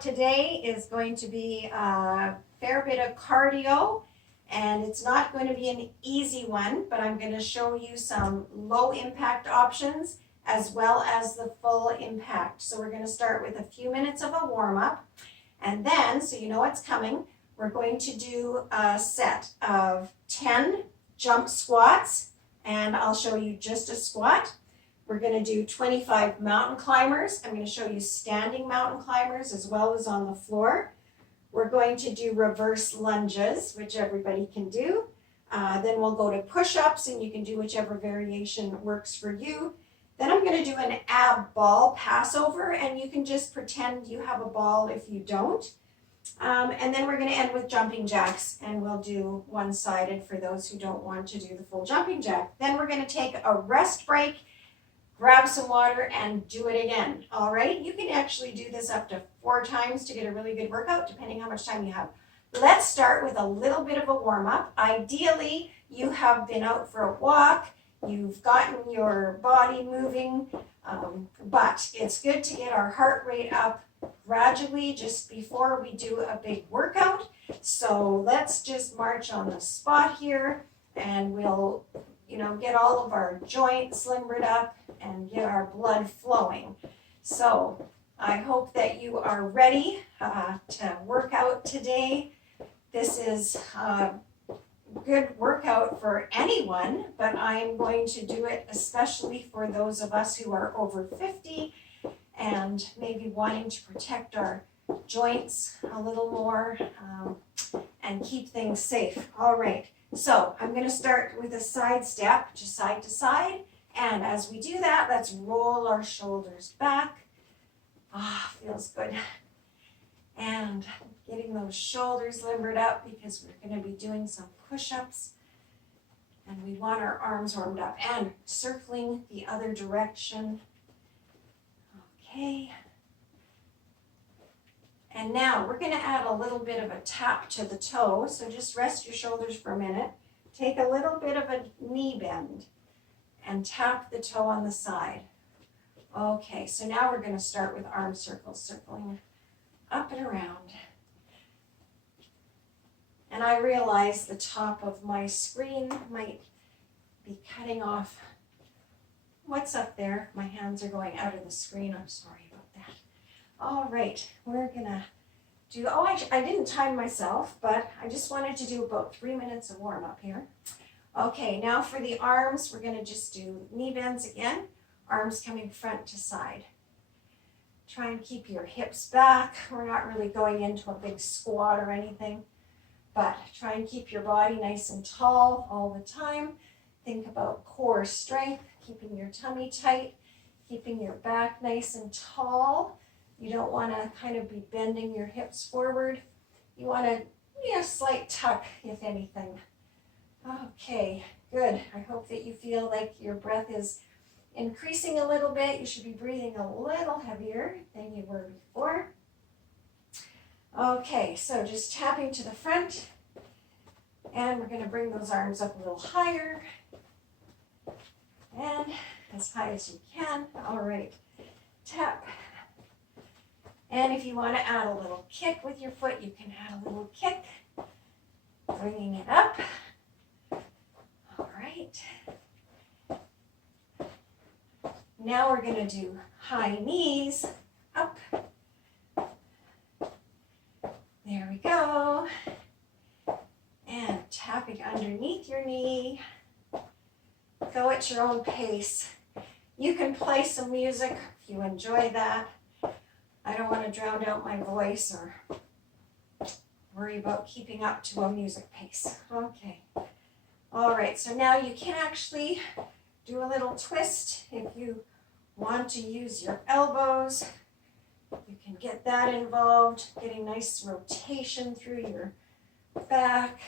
Today is going to be a fair bit of cardio, and it's not going to be an easy one, but I'm going to show you some low impact options as well as the full impact. So we're going to start with a few minutes of a warm up, and then, so you know what's coming, we're going to do a set of 10 jump squats, and I'll show you just a squat. We're going to do 25 mountain climbers. I'm going to show you standing mountain climbers as well as on the floor. We're going to do reverse lunges, which everybody can do. Then we'll go to push-ups, and you can do whichever variation works for you. Then I'm going to do an ab ball passover, and you can just pretend you have a ball if you don't. And then we're going to end with jumping jacks, and we'll do one-sided for those who don't want to do the full jumping jack. Then we're going to take a rest break, grab some water, and do it again. All right, you can actually do this up to 4 times to get a really good workout, depending how much time you have. Let's start with a little bit of a warm-up. Ideally, you have been out for a walk, you've gotten your body moving, but it's good to get our heart rate up gradually just before we do a big workout. So let's just march on the spot here, and we'll get all of our joints limbered up and get our blood flowing. So I hope that you are ready to work out today. This is a good workout for anyone, but I'm going to do it especially for those of us who are over 50 and maybe wanting to protect our joints a little more and keep things safe. All right. So I'm going to start with a side step, just side to side. And as we do that, let's roll our shoulders back. Feels good. And getting those shoulders limbered up because we're going to be doing some push-ups. And we want our arms warmed up and circling the other direction. Okay. And now we're going to add a little bit of a tap to the toe. So just rest your shoulders for a minute. Take a little bit of a knee bend and tap the toe on the side. Okay, so now we're going to start with arm circles, circling up and around. And I realize the top of my screen might be cutting off what's up there. My hands are going out of the screen. I'm sorry about that. All right, we're gonna do, I didn't time myself, but I just wanted to do about 3 minutes of warm up here. Okay, now for the arms, we're gonna just do knee bends again, arms coming front to side. Try and keep your hips back. We're not really going into a big squat or anything, but try and keep your body nice and tall all the time. Think about core strength, keeping your tummy tight, keeping your back nice and tall. You don't want to kind of be bending your hips forward. You want to, slight tuck, if anything. Okay, good. I hope that you feel like your breath is increasing a little bit. You should be breathing a little heavier than you were before. Okay, so just tapping to the front. And we're going to bring those arms up a little higher. And as high as you can. All right, tap. And if you want to add a little kick with your foot, you can add a little kick, bringing it up. All right. Now we're going to do high knees, up. There we go. And tapping underneath your knee. Go at your own pace. You can play some music if you enjoy that. I don't want to drown out my voice or worry about keeping up to a music pace. Okay. All right, so now you can actually do a little twist if you want to use your elbows. You can get that involved, getting nice rotation through your back.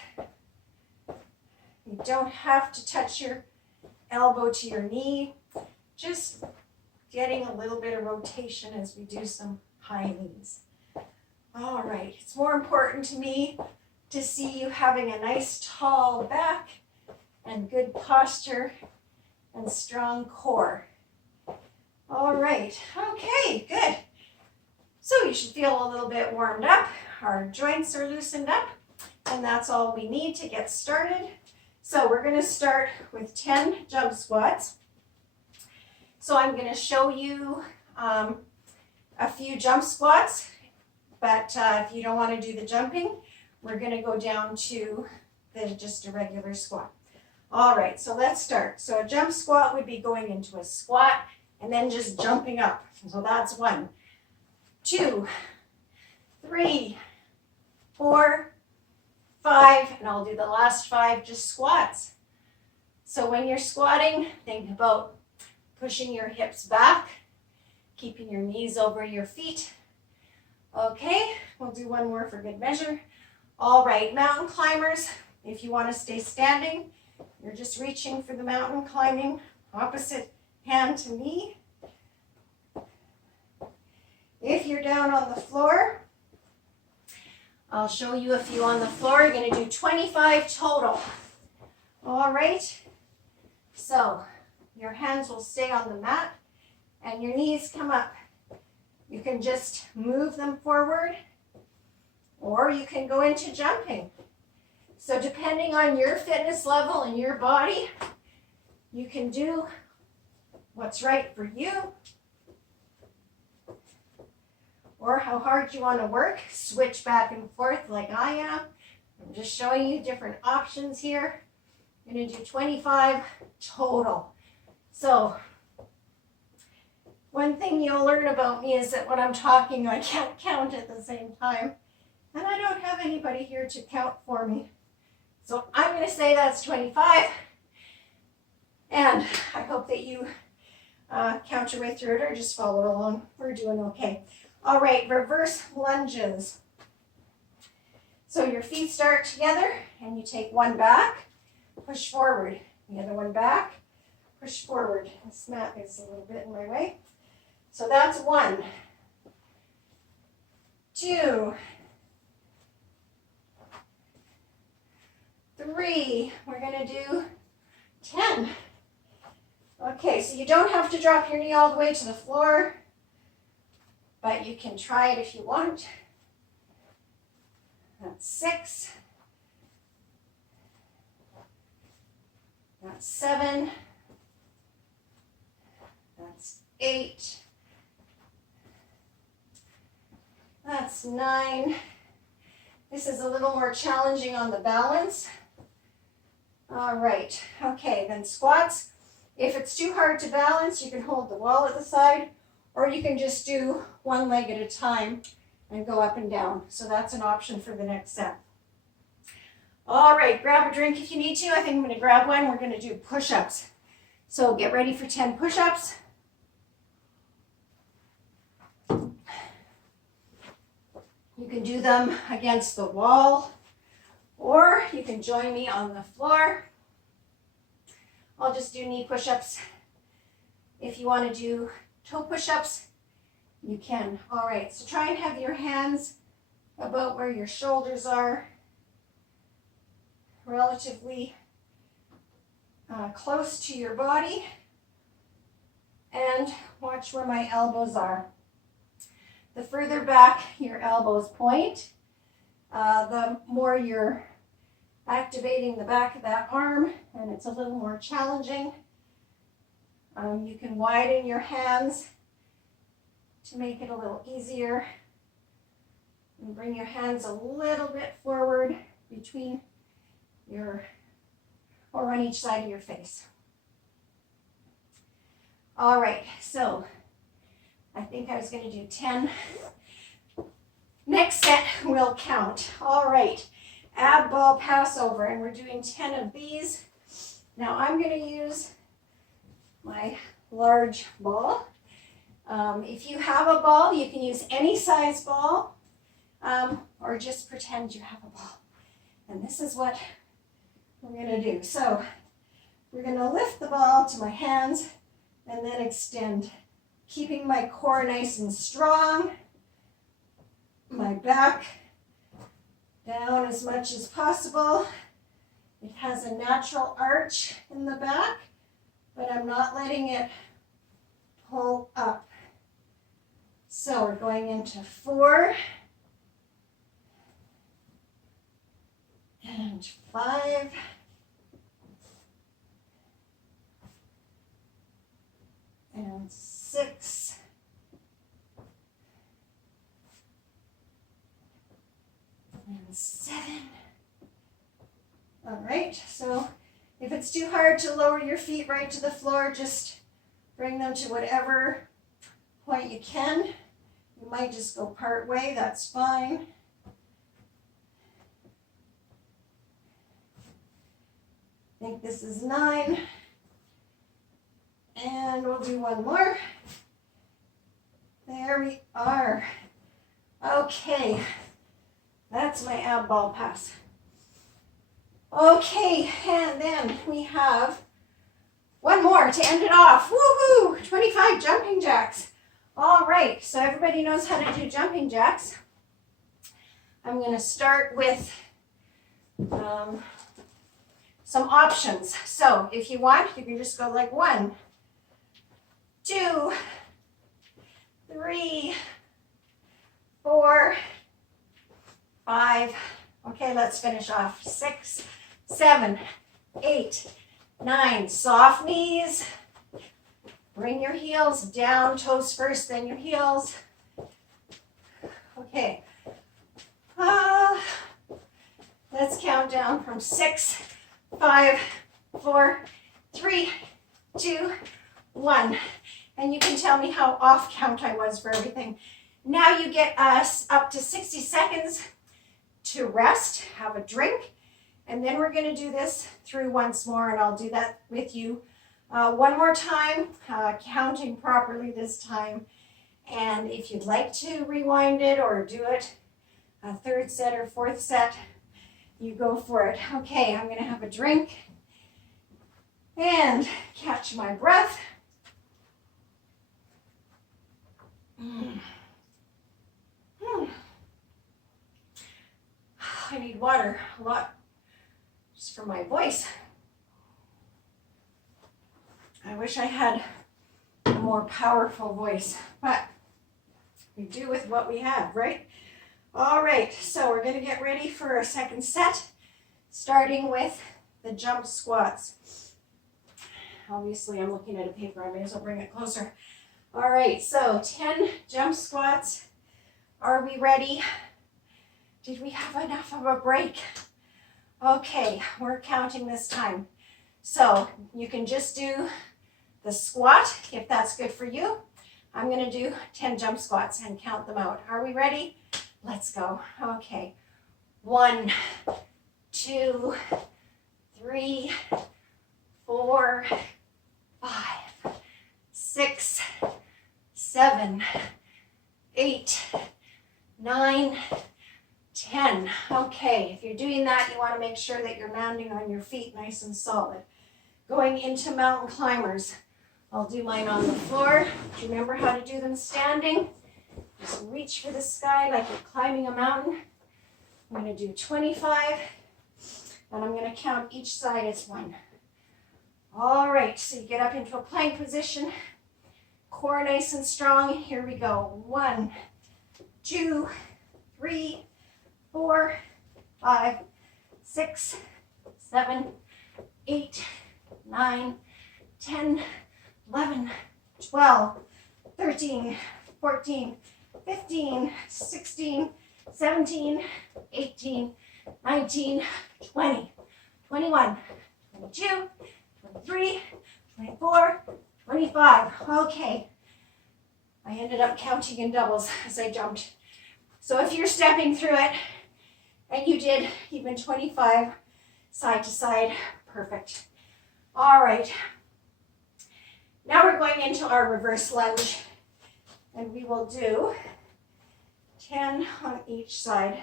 You don't have to touch your elbow to your knee, just getting a little bit of rotation as we do some high knees. All right, it's more important to me to see you having a nice tall back and good posture and strong core. All right, okay, good. So you should feel a little bit warmed up. Our joints are loosened up, and that's all we need to get started. So we're going to start with 10 jump squats. So I'm going to show you a few jump squats, but if you don't want to do the jumping, we're going to go down to just a regular squat. All right, so let's start. So a jump squat would be going into a squat and then just jumping up. So that's 1, 2, 3, 4, 5, and I'll do the last 5 just squats. So when you're squatting, think about pushing your hips back, keeping your knees over your feet. Okay, we'll do one more for good measure. All right, mountain climbers, if you want to stay standing, you're just reaching for the mountain climbing, opposite hand to knee. If you're down on the floor, I'll show you a few on the floor. You're going to do 25 total. All right, so your hands will stay on the mat and your knees come up. You can just move them forward or you can go into jumping. So depending on your fitness level and your body, you can do what's right for you or how hard you want to work. Switch back and forth like I am. I'm just showing you different options here. I'm going to do 25 total. So one thing you'll learn about me is that when I'm talking, I can't count at the same time. And I don't have anybody here to count for me. So I'm going to say that's 25. And I hope that you count your way through it or just follow along. We're doing okay. All right, reverse lunges. So your feet start together and you take one back, push forward. The other one back, push forward. This mat is a little bit in my way. So that's 1, 2, 3. We're going to do 10. Okay, so you don't have to drop your knee all the way to the floor, but you can try it if you want. That's 6. That's 7. That's 8. That's 9. This is a little more challenging on the balance. All right, okay, then squats. If it's too hard to balance, you can hold the wall at the side, or you can just do one leg at a time and go up and down. So that's an option for the next set. All right, grab a drink if you need to. I think I'm going to grab one. We're going to do push-ups. So get ready for 10 push-ups. You can do them against the wall, or you can join me on the floor. I'll just do knee push-ups. If you want to do toe push-ups, you can. All right, so try and have your hands about where your shoulders are, relatively close to your body, and watch where my elbows are. The further back your elbows point, the more you're activating the back of that arm, and it's a little more challenging. You can widen your hands to make it a little easier. And bring your hands a little bit forward between or on each side of your face. All right, so I think I was going to do 10. Next set we'll count. All right, ab ball passover, and we're doing 10 of these. Now I'm going to use my large ball. If you have a ball, you can use any size ball, or just pretend you have a ball. And this is what we're going to do. So we're going to lift the ball to my hands and then extend, keeping my core nice and strong, my back down as much as possible. It has a natural arch in the back, but I'm not letting it pull up. So we're going into 4 and 5 and 6 and 7. All right, so if it's too hard to lower your feet right to the floor, just bring them to whatever point you can. You might just go part way, that's fine. I think this is 9. And we'll do one more. There we are. Okay, that's my ab ball pass. Okay, and then we have one more to end it off. Woohoo! 25 jumping jacks. All right, so everybody knows how to do jumping jacks. I'm going to start with some options. So if you want, you can just go like 1, 2, 3, 4, 5. Okay, let's finish off. 6, 7, 8, 9. Soft knees. Bring your heels down, toes first, then your heels. Okay. Let's count down from 6, 5, 4, 3, 2, 1. And you can tell me how off count I was for everything. Now you get us up to 60 seconds to rest, have a drink, and then we're going to do this through once more, and I'll do that with you one more time, counting properly this time. And if you'd like to rewind it or do it a 3rd set or 4th set, you go for it. Okay, I'm going to have a drink and catch my breath. I need water a lot just for my voice. I wish I had a more powerful voice, but we do with what we have, right? All right, so we're going to get ready for a 2nd set, starting with the jump squats. Obviously, I'm looking at a paper. I may as well bring it closer. All right, so 10 jump squats. Are we ready? Did we have enough of a break? Okay, we're counting this time. So you can just do the squat if that's good for you. I'm going to do 10 jump squats and count them out. Are we ready? Let's go. Okay. 1, 2, 3, 4, 5, 6, 7, 8, 9, 10. Okay, if you're doing that, you want to make sure that you're landing on your feet nice and solid. Going into mountain climbers. I'll do mine on the floor. Do you remember how to do them standing? Just reach for the sky like you're climbing a mountain. I'm going to do 25, and I'm going to count each side as 1. All right, so you get up into a plank position. Core nice and strong. Here we go. 1, 2, 3, 4, 5, 6, 7, 8, 9, 10, 11, 12, 13, 14, 15, 16, 17, 18, 19, 20, 21, 22, 23, 24, 25. Okay. I ended up counting in doubles as I jumped. So if you're stepping through it and you did even 25 side to side, perfect. All right. Now we're going into our reverse lunge, and we will do 10 on each side.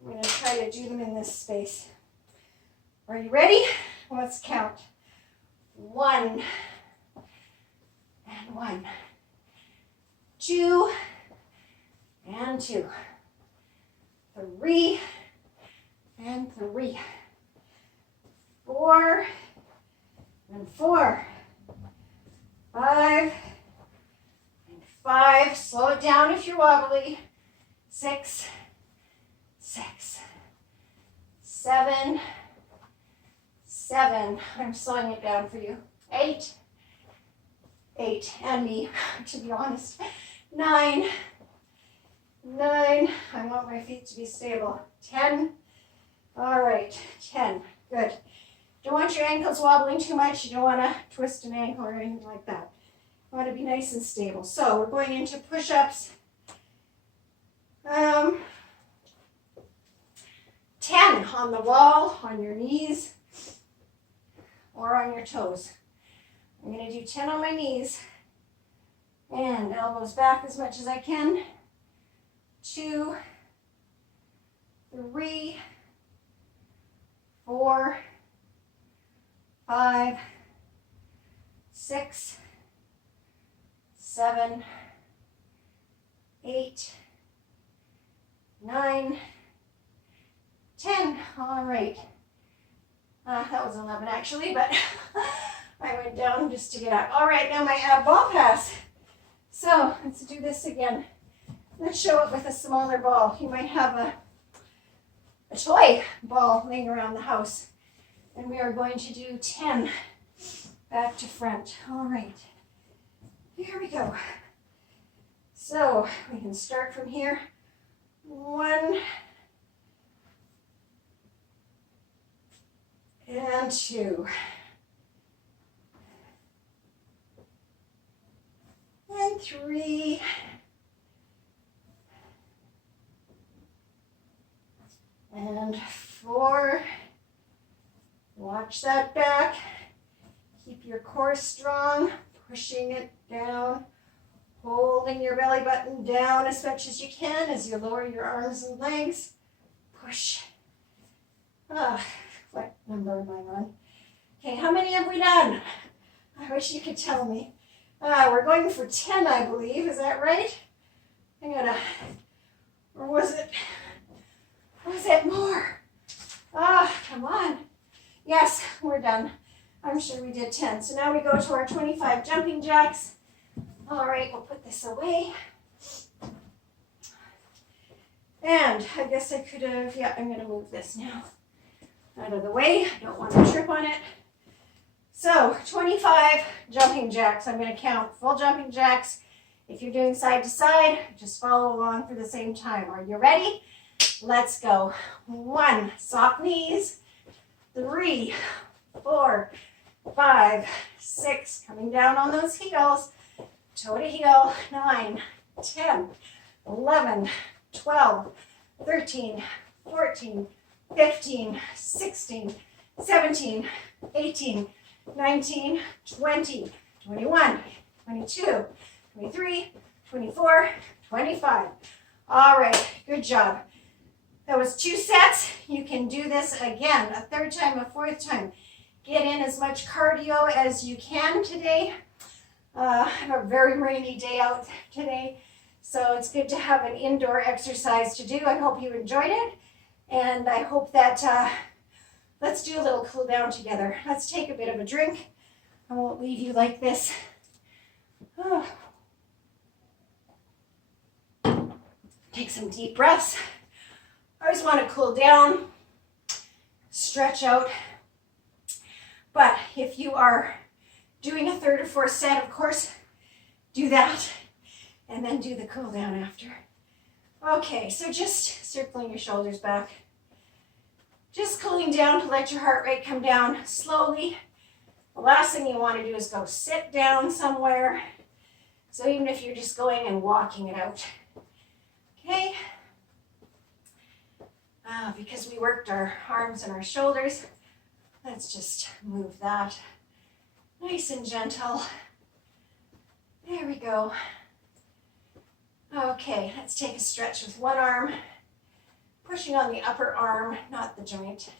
I'm going to try to do them in this space. Are you ready? Let's count. 1 and 1. 2 and 2. 3 and 3. 4 and 4. 5 and 5, slow it down if you're wobbly. 6, 6, 7, 7. I'm slowing it down for you. 8, 8, and me, to be honest. 9, 9. I want my feet to be stable. 10. All right, 10. Good. Don't want your ankles wobbling too much. You don't want to twist an ankle or anything like that. You want to be nice and stable. So we're going into push-ups. 10 on the wall, on your knees, or on your toes. I'm going to do 10 on my knees. And elbows back as much as I can. 2, 3, 4, 5, 6, 7, 8, 9, 10. All right. That was 11 actually, but I went down just to get up. All right, now my ab ball pass. So let's do this again. Let's show it with a smaller ball. You might have a toy ball laying around the house. And we are going to do 10 back to front. All right, here we go. So we can start from here. 1 and 2 and 3 and 4. Watch that back. Keep your core strong, pushing it down, holding your belly button down as much as you can as you lower your arms and legs. Push. What number am I on? Okay, how many have we done? I wish you could tell me. We're going for 10, I believe. Is that right? Or was it more? Come on. Yes, we're done. I'm sure we did 10. So now we go to our 25 jumping jacks. All right, we'll put this away. And I guess I could have, yeah, I'm going to move this now out of the way. I don't want to trip on it. So 25 jumping jacks. I'm going to count full jumping jacks. If you're doing side to side, just follow along for the same time. Are you ready? Let's go. 1, soft knees. 3, 4, 5, 6, coming down on those heels, toe to heel. 9, 10, 11, 12, 13, 14, 15, 16, 17, 18, 19, 20, 21, 22, 23, 24, 25. All right, good job. That was 2 sets. You can do this again, a 3rd time, a 4th time. Get in as much cardio as you can today. I have a very rainy day out today, so it's good to have an indoor exercise to do. I hope you enjoyed it, and I hope that let's do a little cool down together. Let's take a bit of a drink. I won't leave you like this. Take some deep breaths. I always want to cool down, stretch out. But if you are doing a 3rd or 4th set, of course, do that and then do the cool down after. Okay, so just circling your shoulders back. Just cooling down to let your heart rate come down slowly. The last thing you want to do is go sit down somewhere. So even if you're just going and walking it out. Okay. Because we worked our arms and our shoulders, let's just move that nice and gentle. There we go. Okay, let's take a stretch with one arm, pushing on the upper arm, not the joint.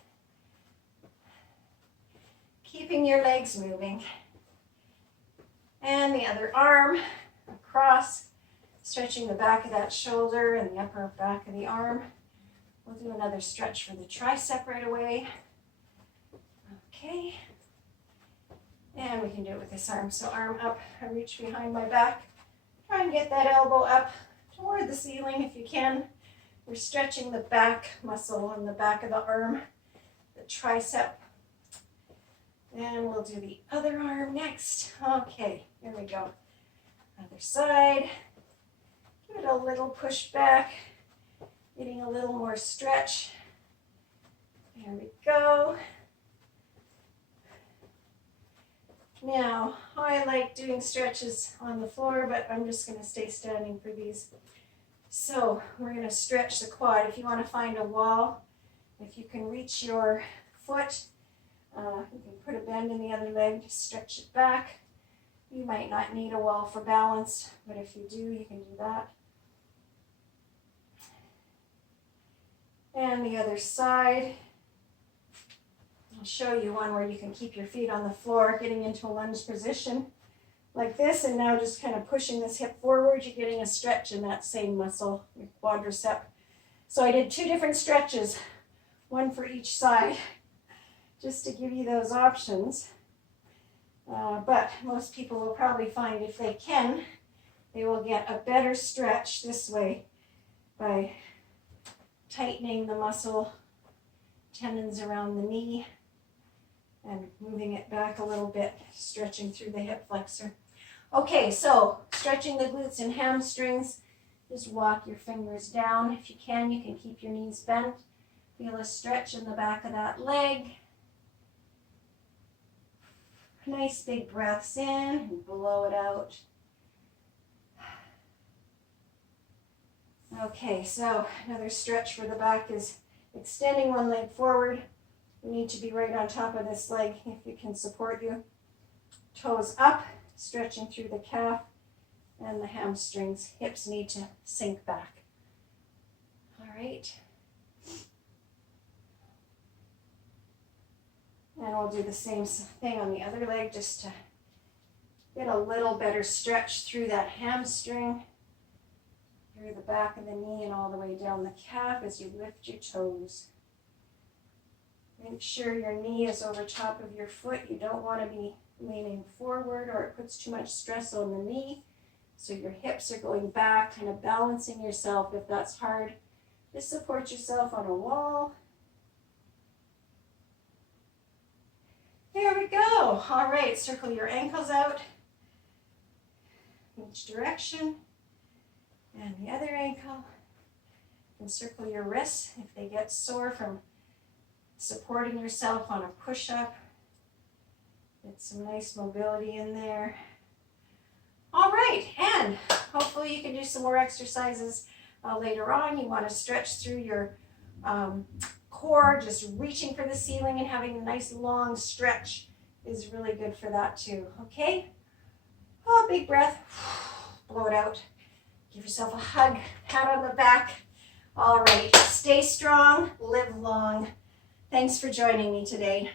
Keeping your legs moving. And the other arm across, stretching the back of that shoulder and the upper back of the arm. We'll do another stretch for the tricep right away. Okay. And we can do it with this arm. So arm up, I reach behind my back, Try and get that elbow up toward the ceiling if you can. We're stretching the back muscle on the back of the arm, the tricep. And we'll do the other arm next. Okay, here we go. Other side. Give it a little push back, getting a little more stretch. There we go. Now, I like doing stretches on the floor, but I'm just going to stay standing for these. So we're going to stretch the quad. If you want to find a wall, if you can reach your foot, you can put a bend in the other leg, stretch it back. You might not need a wall for balance, but if you do, you can do that. And the other side. I'll show you one where you can keep your feet on the floor, getting into a lunge position like this, and now just kind of pushing this hip forward. You're getting a stretch in that same muscle, your quadricep. So I did 2 different stretches, one for each side, just to give you those options. But most people will probably find if they can, they will get a better stretch this way by tightening the muscle tendons around the knee and moving it back a little bit, stretching through the hip flexor. Okay, so stretching the glutes and hamstrings. Just walk your fingers down. If you can keep your knees bent. Feel a stretch in the back of that leg. Nice big breaths in and blow it out. Okay, so another stretch for the back is extending one leg forward. You need to be right on top of this leg if it can support you. Toes up, stretching through the calf and the hamstrings. Hips need to sink back. All right. And we'll do the same thing on the other leg just to get a little better stretch through that hamstring, through the back of the knee and all the way down the calf as you lift your toes. Make sure your knee is over top of your foot. You don't want to be leaning forward or it puts too much stress on the knee. So your hips are going back, kind of balancing yourself. If that's hard, just support yourself on a wall. There we go. All right, circle your ankles out each direction. And the other ankle. You can circle your wrists if they get sore from supporting yourself on a push-up. Get some nice mobility in there. All right, and hopefully you can do some more exercises later on. You want to stretch through your core, just reaching for the ceiling and having a nice long stretch is really good for that too, okay? Oh, big breath, blow it out. Give yourself a hug, pat on the back. All right, stay strong, live long. Thanks for joining me today.